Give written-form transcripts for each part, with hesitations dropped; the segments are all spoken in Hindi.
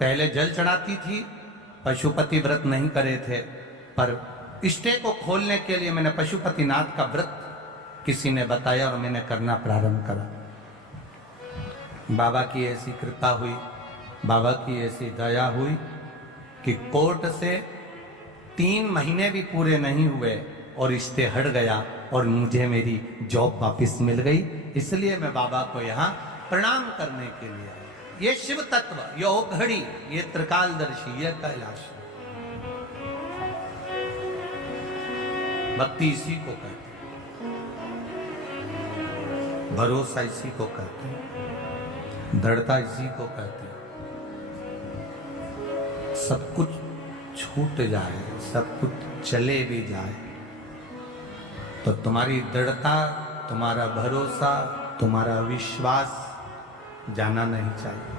पहले जल चढ़ाती थी, पशुपति व्रत नहीं करे थे, पर इष्टे को खोलने के लिए मैंने पशुपतिनाथ का व्रत किसी ने बताया और मैंने करना प्रारंभ करा। बाबा की ऐसी कृपा हुई, बाबा की ऐसी दया हुई कि कोर्ट से 3 महीने भी पूरे नहीं हुए और इष्टे हट गया और मुझे मेरी जॉब वापस मिल गई। इसलिए मैं बाबा को यहाँ प्रणाम करने के लिए आया। ये शिव तत्व, ये ओघड़ी, ये त्रिकालदर्शी, ये कैलाश, भक्ति इसी को कहते हैं, भरोसा इसी को कहते हैं, दृढ़ता इसी को कहते हैं। सब कुछ छूट जाए, सब कुछ चले भी जाए, तो तुम्हारी दृढ़ता, तुम्हारा भरोसा, तुम्हारा विश्वास जाना नहीं चाहिए।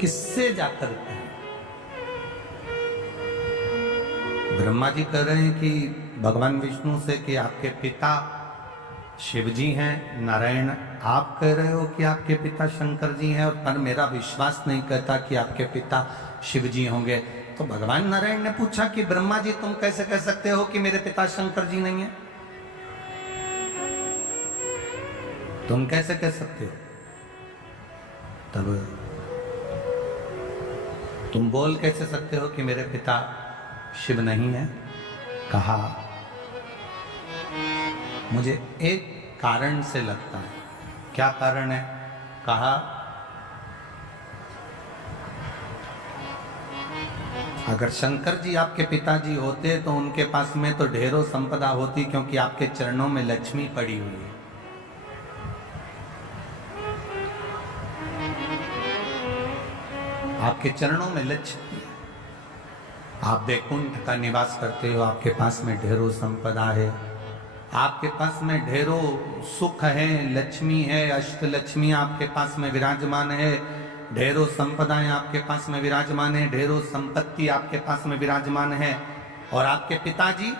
किससे जाकर कहें? ब्रह्मा जी कह रहे हैं कि भगवान विष्णु से कि आपके पिता शिव जी हैं, नारायण आप कह रहे हो कि आपके पिता शंकर जी हैं, और पर मेरा विश्वास नहीं कहता कि आपके पिता शिव जी होंगे। तो भगवान नारायण ने पूछा कि ब्रह्मा जी तुम कैसे कह सकते हो कि मेरे पिता शंकर जी नहीं है? तुम कैसे कह सकते हो? तब तुम बोल कैसे सकते हो कि मेरे पिता शिव नहीं है? कहा मुझे एक कारण से लगता है। क्या कारण है? कहा अगर शंकर जी आपके पिताजी होते तो उनके पास में तो ढेरों संपदा होती, क्योंकि आपके चरणों में लक्ष्मी पड़ी हुई है। आपके चरणों में लक्ष्मी है, आप वैकुंठ का निवास करते हो, आपके पास में ढेरों संपदा है, आपके पास में ढेरों सुख है, लक्ष्मी है, अष्टलक्ष्मी आपके पास में विराजमान है, ढेरों संपदाएं आपके पास में विराजमान है, ढेरों संपत्ति आपके पास में विराजमान है। और आपके पिताजी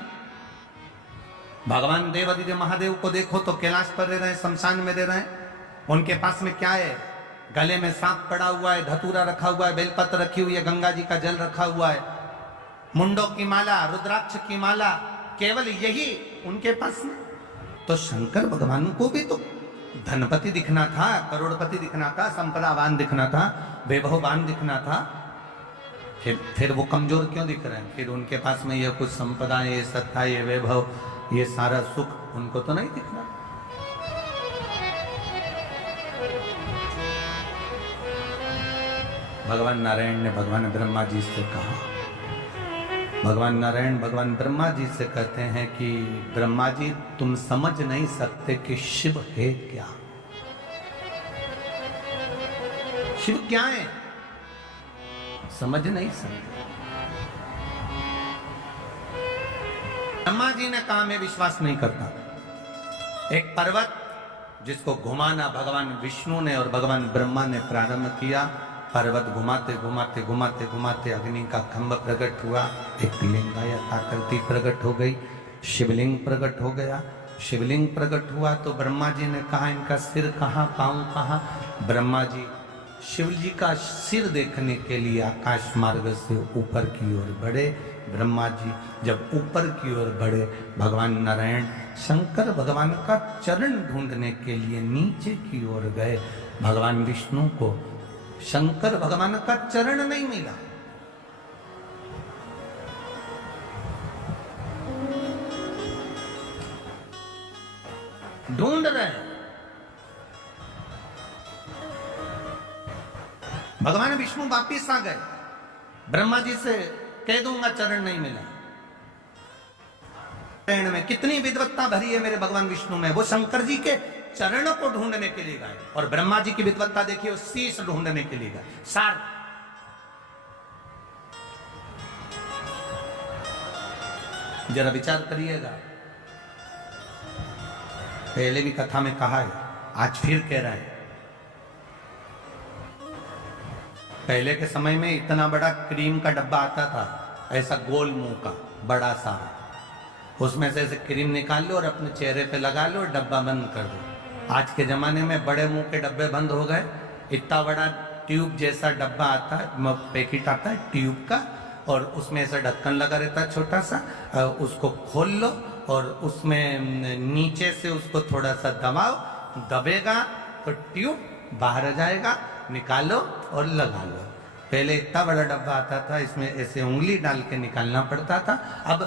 भगवान देवादिदेव महादेव को देखो तो कैलाश पर रह रहे हैं, शमशान में रह रहे हैं। उनके पास में क्या है? गले में सांप पड़ा हुआ है, धतूरा रखा हुआ है, बेलपत्र रखी हुई है, गंगा जी का जल रखा हुआ है, मुंडों की माला, रुद्राक्ष की माला, केवल यही उनके पास में। तो शंकर भगवान को भी तो धनपति दिखना था, करोड़पति दिखना था, संपदावान दिखना था, वैभववान दिखना था। फिर वो कमजोर क्यों दिख रहे हैं? फिर उनके पास में ये कुछ संपदा, ये सत्ता, ये वैभव, ये सारा सुख उनको तो नहीं दिखना। भगवान नारायण ने भगवान ब्रह्मा जी से कहा, भगवान नारायण भगवान ब्रह्मा जी से कहते हैं कि ब्रह्मा जी तुम समझ नहीं सकते कि शिव है क्या। शिव क्या है समझ नहीं सकते। ब्रह्मा जी ने कहा मैं विश्वास नहीं करता। एक पर्वत जिसको घुमाना भगवान विष्णु ने और भगवान ब्रह्मा ने प्रारंभ किया, पर्वत घुमाते घुमाते घुमाते घुमाते अग्नि का खंभ प्रकट हुआ, एक लिंगायत आकृति प्रकट हो गई, शिवलिंग प्रकट हो गया। शिवलिंग प्रकट हुआ तो ब्रह्मा जी ने कहा इनका सिर कहाँ, पांव कहाँ? ब्रह्मा जी शिव जी का सिर देखने के लिए आकाश मार्ग से ऊपर की ओर बढ़े। ब्रह्मा जी जब ऊपर की ओर बढ़े, भगवान नारायण शंकर भगवान का चरण ढूंढने के लिए नीचे की ओर गए। भगवान विष्णु को शंकर भगवान का चरण नहीं मिला। ढूंढ रहे हैं। भगवान विष्णु वापिस आ गए, ब्रह्मा जी से कह दूंगा चरण नहीं मिला। चरण में कितनी विद्वत्ता भरी है मेरे भगवान विष्णु में। वो शंकर जी के चरण को ढूंढने के लिए गए, और ब्रह्मा जी की विद्वत्ता देखिए, शीश ढूंढने के लिए गए। सार जरा विचार करिएगा। पहले भी कथा में कहा है, आज फिर कह रहे हैं। पहले के समय में इतना बड़ा क्रीम का डब्बा आता था, ऐसा गोल मुंह का बड़ा सा, उसमें से ऐसे क्रीम निकाल लो और अपने चेहरे पे लगा लो और डब्बा बंद कर दो। आज के जमाने में बड़े मुंह के डब्बे बंद हो गए। इतना बड़ा ट्यूब जैसा डब्बा आता है, पैकेट आता है ट्यूब का, और उसमें ऐसा ढक्कन लगा रहता है छोटा सा, उसको खोल लो और उसमें नीचे से उसको थोड़ा सा दबाओ, दबेगा तो ट्यूब बाहर आ जाएगा, निकालो और लगा लो। पहले इतना बड़ा डब्बा आता था, इसमें ऐसे उंगली डाल के निकालना पड़ता था। अब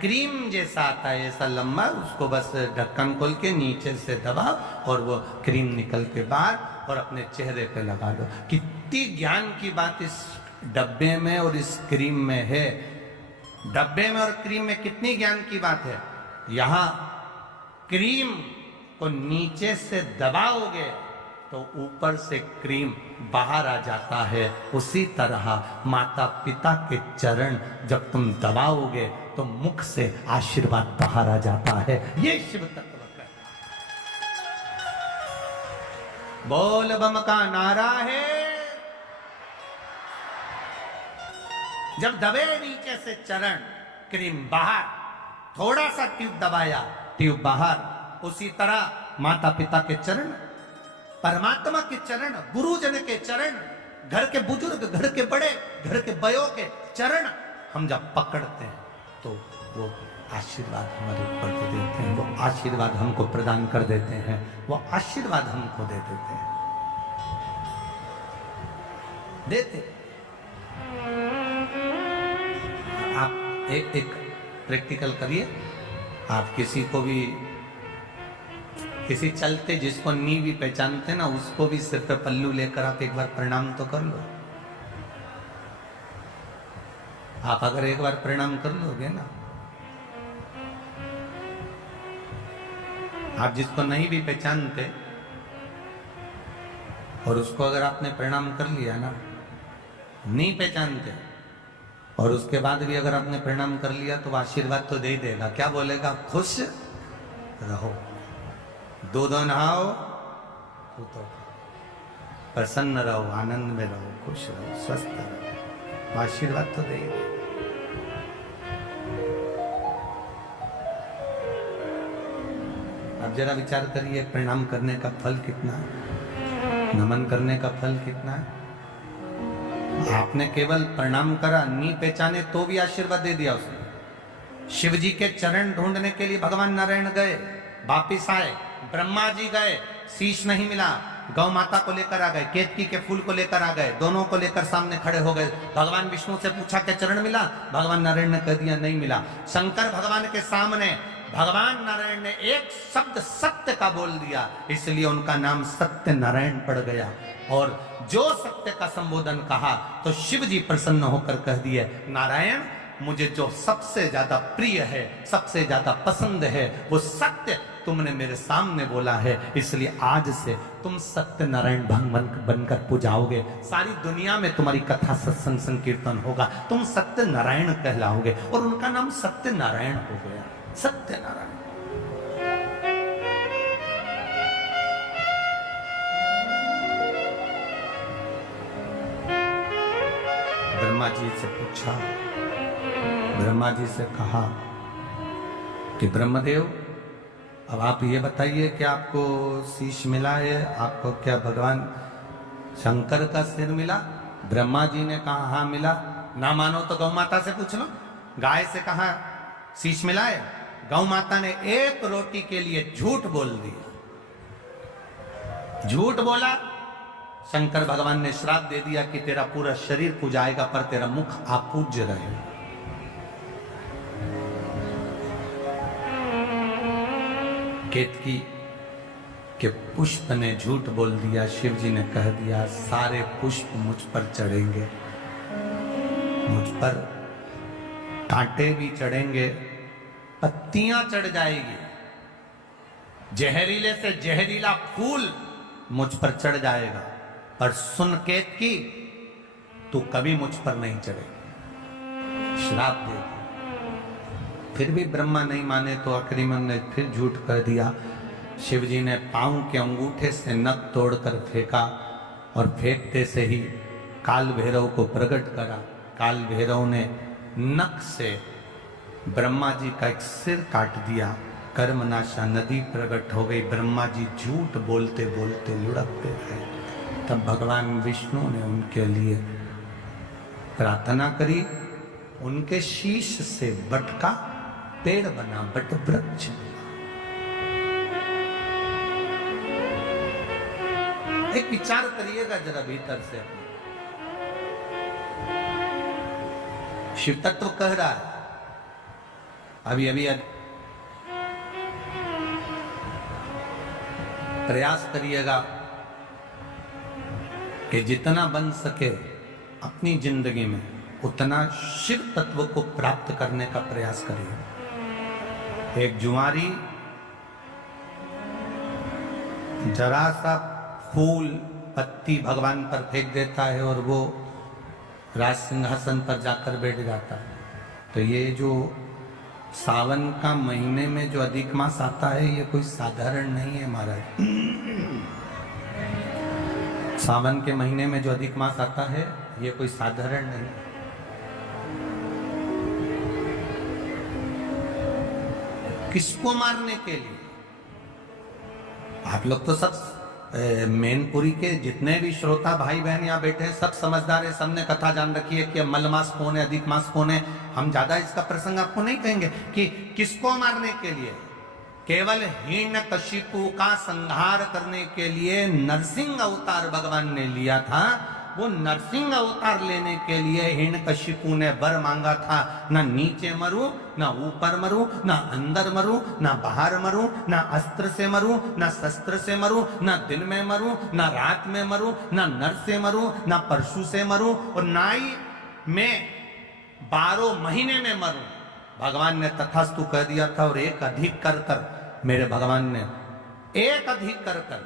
क्रीम जैसा आता है ऐसा लंबा, उसको बस ढक्कन खोल के नीचे से दबाओ और वो क्रीम निकल के बाहर और अपने चेहरे पे लगा लो। कितनी ज्ञान की बात इस डब्बे में और इस क्रीम में है। डब्बे में और क्रीम में कितनी ज्ञान की बात है। यहां क्रीम को नीचे से दबाओगे तो ऊपर से क्रीम बाहर आ जाता है। उसी तरह माता पिता के चरण जब तुम दबाओगे तो मुख से आशीर्वाद बाहर आ जाता है। ये शिव तत्व का बोल बम का नारा है। जब दबे नीचे से चरण, क्रीम बाहर, थोड़ा सा ट्यूब दबाया, ट्यूब बाहर। उसी तरह माता पिता के चरण, परमात्मा के चरण, गुरुजन के चरण, घर के बुजुर्ग, घर के बड़े, घर के बयों के चरण हम जब पकड़ते हैं तो वो आशीर्वाद हमारे ऊपर दे देते हैं, वो आशीर्वाद हमको प्रदान कर देते हैं, वो आशीर्वाद हमको दे देते हैं, देते। आप एक प्रैक्टिकल करिए। आप किसी को भी, किसी चलते जिसको नी भी पहचानते ना, उसको भी सिर पे पल्लू लेकर आप एक बार प्रणाम तो कर लो। आप अगर एक बार प्रणाम कर लोगे ना, आप जिसको नहीं भी पहचानते और उसको अगर आपने प्रणाम कर लिया ना, नहीं पहचानते और उसके बाद भी अगर आपने प्रणाम कर लिया तो आशीर्वाद तो दे ही देगा। क्या बोलेगा? खुश रहो, दूध नहाओ, तो प्रसन्न रहो, आनंद में रहो, खुश रहो, स्वस्थ रहो, आशीर्वाद तो दे ही देगा। अब जरा विचार करिए, प्रणाम करने का फल कितना है, नमन करने का फल कितना है। आपने केवल प्रणाम करा, नी पहचाने तो भी आशीर्वाद दे दिया उसने। शिव जी के चरण ढूंढने के लिए भगवान नारायण गए, वापिस आए, ब्रह्मा जी गए, शीश नहीं मिला, गौ माता को लेकर आ गए, केतकी के फूल को लेकर आ गए, दोनों को लेकर सामने खड़े हो गए। भगवान विष्णु से पूछा कि चरण मिला? भगवान नारायण ने कह दिया नहीं मिला। शंकर भगवान के सामने भगवान नारायण ने एक शब्द सत्य का बोल दिया, इसलिए उनका नाम सत्य नारायण पड़ गया। और जो सत्य का संबोधन कहा तो शिव जी प्रसन्न होकर कह दिए, नारायण मुझे जो सबसे ज्यादा प्रिय है, सबसे ज्यादा पसंद है, वो सत्य तुमने मेरे सामने बोला है, इसलिए आज से तुम सत्य नारायण बनकर पूजाओगे। सारी दुनिया में तुम्हारी कथा, सत्संग, संकीर्तन होगा, तुम सत्य नारायण कहलाओगे। और उनका नाम सत्य नारायण हो गया, सत्य नारायण। ब्रह्मा जी से पूछा, ब्रह्मा जी से कहा कि ब्रह्मदेव अब आप ये बताइए कि आपको शीश मिला है, आपको क्या भगवान शंकर का सिर मिला? ब्रह्मा जी ने कहा हाँ मिला। ना मानो तो गौ माता से पूछ लो। गाय से कहा शीश मिला है? गौ माता ने एक रोटी के लिए झूठ बोल दिया, झूठ बोला। शंकर भगवान ने श्राप दे दिया कि तेरा पूरा शरीर पूजाएगा पर तेरा मुख अपूज्य रहेगा। केतकी के पुष्प ने झूठ बोल दिया। शिव जी ने कह दिया सारे पुष्प मुझ पर चढ़ेंगे, मुझ पर कांटे भी चढ़ेंगे, पत्तियां चढ़ जाएगी, जहरीले से जहरीला फूल मुझ पर चढ़ जाएगा, पर सुन केतकी तू कभी मुझ पर नहीं चढ़ेगा। श्राप दे। फिर भी ब्रह्मा नहीं माने तो अक्रीमन ने फिर झूठ कर दिया। शिव जी ने पांव के अंगूठे से नख तोड़कर फेंका और फेंकते से ही काल भैरव को प्रकट करा। काल भैरव ने नख से ब्रह्मा जी का एक सिर काट दिया, कर्मनाशा नदी प्रकट हो गई, ब्रह्मा जी झूठ बोलते बोलते लुढ़कते रहे। तब भगवान विष्णु ने उनके लिए प्रार्थना करी, उनके शीश से बट का पेड़ बना, बट वृक्ष। एक विचार करिएगा जरा भीतर से। शिव तत्व कह रहा है, अभी अभी प्रयास करिएगा कि जितना बन सके अपनी जिंदगी में उतना शिव तत्व को प्राप्त करने का प्रयास करिए। एक जुआरी जरा सा फूल पत्ती भगवान पर फेंक देता है और वो राज सिंहासन पर जाकर बैठ जाता है। तो ये जो सावन का महीने में जो अधिक मास आता है, ये कोई साधारण नहीं है महाराज। सावन के महीने में जो अधिक मास आता है, ये कोई साधारण नहीं। किसको मारने के लिए? आप लोग तो सब मैनपुरी के जितने भी श्रोता भाई बहन यहाँ बैठे हैं, सब समझदार है, सबने कथा जान रखी है कि मल मास कौन है, अधिक मास कौन है। हम ज्यादा इसका प्रसंग आपको नहीं कहेंगे कि किसको मारने के लिए। केवल हिरण्यकशिपु का संहार करने के लिए नरसिंह अवतार भगवान ने लिया था। वो नरसिंह अवतार लेने के लिए हिरण्यकशिपु ने वर मांगा था, ना नीचे मरूं, ना ऊपर मरूं, ना अंदर मरूं, ना बाहर मरूं, ना अस्त्र से मरूं, ना शस्त्र से मरूं, ना दिन में मरूं, ना रात में मरूं, ना नर से मरूं, ना परशु से मरूं, और ना ही मैं 12 महीने में मरूं। भगवान ने तथास्तु कह दिया था। और एक अधिक कर कर मेरे भगवान ने एक अधिक कर कर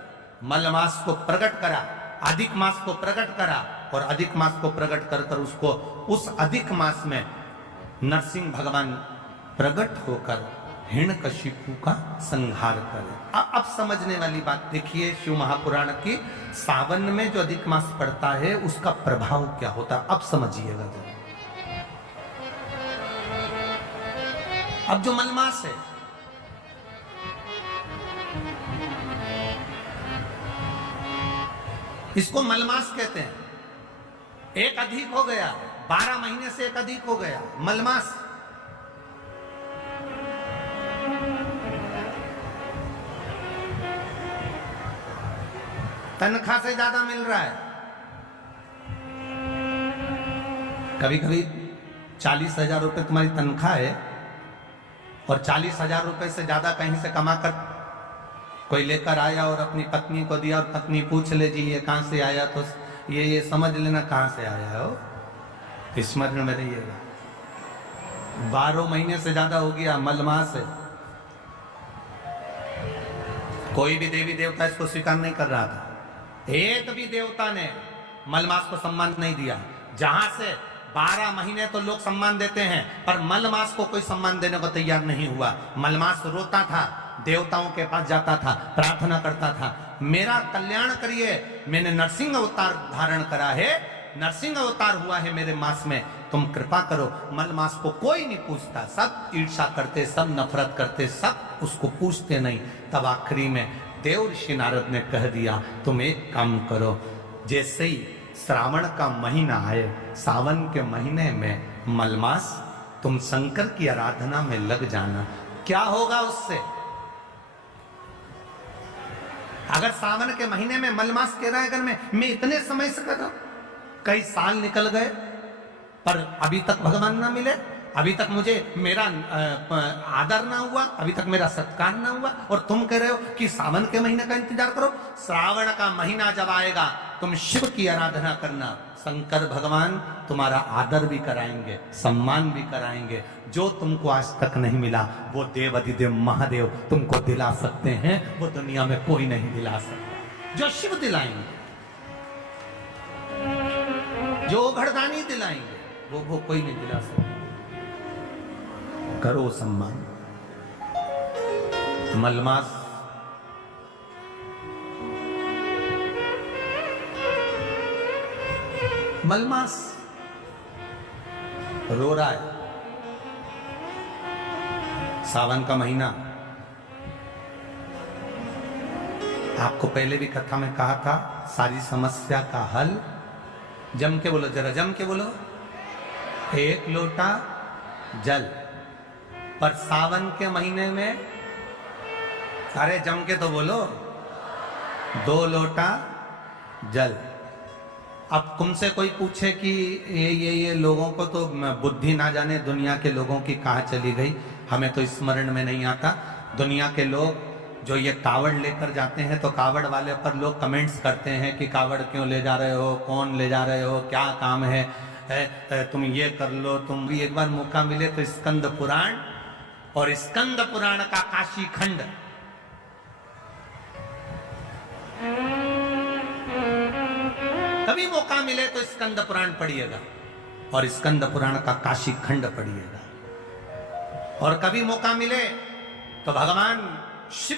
मलमास को प्रकट करा, अधिक मास को प्रकट करा, और अधिक मास को प्रकट कर कर उसको उस अधिक मास में नरसिंह भगवान प्रकट होकर हिरण्यकशिपु का संहार करे। अब समझने वाली बात देखिए, शिव महापुराण की सावन में जो अधिक मास पड़ता है उसका प्रभाव क्या होता है, अब समझिएगा जरा। अब जो मलमास है, इसको मलमास कहते हैं। एक अधिक हो गया, 12 महीने से एक अधिक हो गया, मलमास। तनख्वाह से ज्यादा मिल रहा है। कभी कभी 40,000 रुपए तुम्हारी तनख्वाह है और 40,000 रुपए से ज्यादा कहीं से कमा कर कोई लेकर आया और अपनी पत्नी को दिया, और पत्नी पूछ ले जी ये कहां से आया, तो ये समझ लेना कहां से आया हो, स्मरण में रहिएगा। 12 महीने से ज्यादा हो गया, मलमास है। कोई भी देवी देवता इसको स्वीकार नहीं कर रहा था। एक भी देवता ने मलमास को सम्मान नहीं दिया। जहां से 12 महीने तो लोग सम्मान देते हैं, पर मलमास को कोई सम्मान देने को तैयार नहीं हुआ। मलमास रोता था, देवताओं के पास जाता था, प्रार्थना करता था, मेरा कल्याण करिए, मैंने नरसिंह अवतार धारण करा है, नरसिंह अवतार हुआ है मेरे मास में, तुम कृपा करो। मलमास को कोई नहीं पूछता, सब ईर्ष्या करते, सब नफरत करते, सब उसको पूछते नहीं। तब आखिरी में देव ऋषि नारद ने कह दिया, तुम एक काम करो, जैसे ही श्रावण का महीना आए, सावन के महीने में मलमास, तुम शंकर की आराधना में लग जाना। क्या होगा उससे? अगर सावन के महीने में मलमास कह रहा है, अगर मैं इतने समय से कर रहा हूं, कई साल निकल गए पर अभी तक भगवान ना मिले, अभी तक मुझे मेरा आदर ना हुआ, अभी तक मेरा सत्कार ना हुआ, और तुम कह रहे हो कि सावन के महीने का इंतजार करो। श्रावण का महीना जब आएगा तुम शिव की आराधना करना, शंकर भगवान तुम्हारा आदर भी कराएंगे, सम्मान भी कराएंगे। जो तुमको आज तक नहीं मिला वो देव अधिदेव महादेव तुमको दिला सकते हैं, वो दुनिया में कोई नहीं दिला सकता। जो शिव दिलाएंगे, जो घरदानी दिलाएंगे, वो कोई नहीं दिला सकता। करो सम्मान। मलमास रो रहा है, सावन का महीना, आपको पहले भी कथा में कहा था, सारी समस्या का हल, जम के बोलो, जरा जम के बोलो, एक लोटा जल। पर सावन के महीने में, अरे जम के तो बोलो, 2 लोटा जल। अब तुमसे कोई पूछे कि ये लोगों को तो बुद्धि ना जाने दुनिया के लोगों की कहाँ चली गई, हमें तो स्मरण में नहीं आता। दुनिया के लोग जो ये कावड़ लेकर जाते हैं तो कावड़ वाले पर लोग कमेंट्स करते हैं कि कावड़ क्यों ले जा रहे हो, कौन ले जा रहे हो, क्या काम है, तुम ये कर लो। तुम भी एक बार मौका मिले तो स्कंद पुराण और स्कंद पुराण का काशी खंड, कभी मौका मिले तो स्कंद पुराण पढ़िएगा और स्कंद पुराण का काशी खंड पढ़िएगा। और कभी मौका मिले तो भगवान शिव